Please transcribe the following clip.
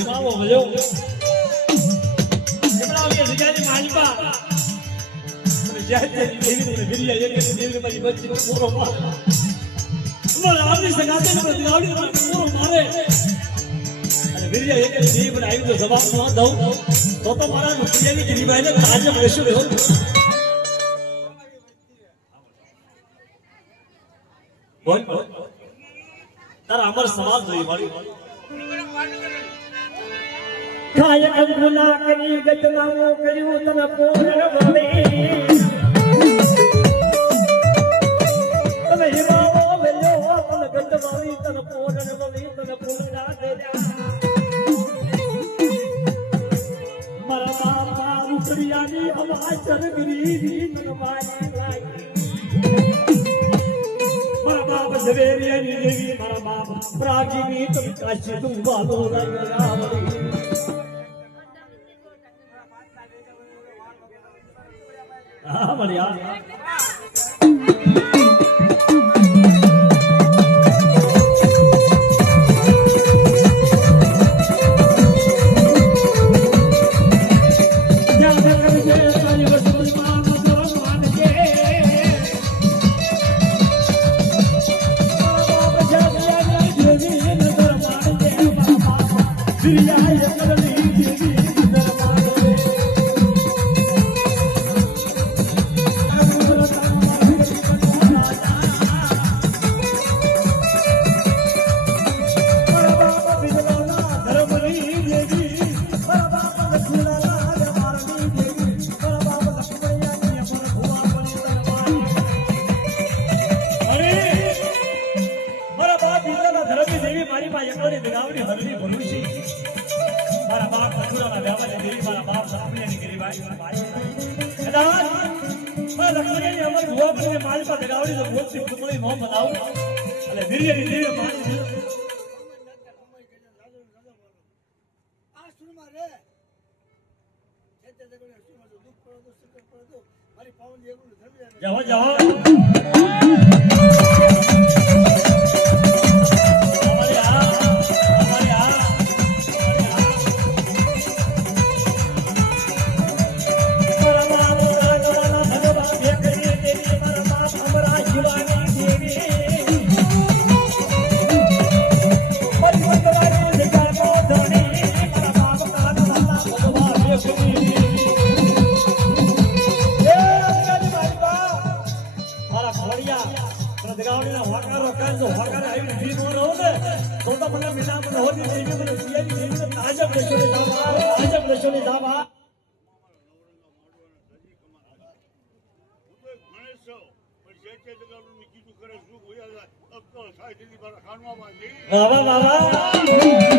હિમાવો ભલ્યો એમના આવી જગ્યાની માલિકા જય દેવી વિરિયા એક દેવી મારી બચ્ચી પૂરો માર અમાર આદિ સગાતે ને દિવાળી પૂરો મારે અને વિરિયા એક દેવી પર આવી તો જવાબ ન દઉં તો મારા મુખિયાની ગિરીભાઈ ને આજે બેસું રહ્યો બોલ તારા અમર સમાજ જોઈ મારી કાય અંગુલા કરી ગતનામો કર્યું તન પૂર્ણ ભવે તને હિમાવો વેલો તન ગતવાવી તન પૂર્ણ ભવે તન પૂર્ણા દેજા મારા બાપા રૂપિયાની અમાચર ગરીબી તન મારી લાગી મારા બાપ ઝવેરિયાની દેવી મારા બાપ પ્રાગીની તમ કાશી તું વાલો રાવડી हाँ बढ़िया जाओ जाओ वाह वाह वाह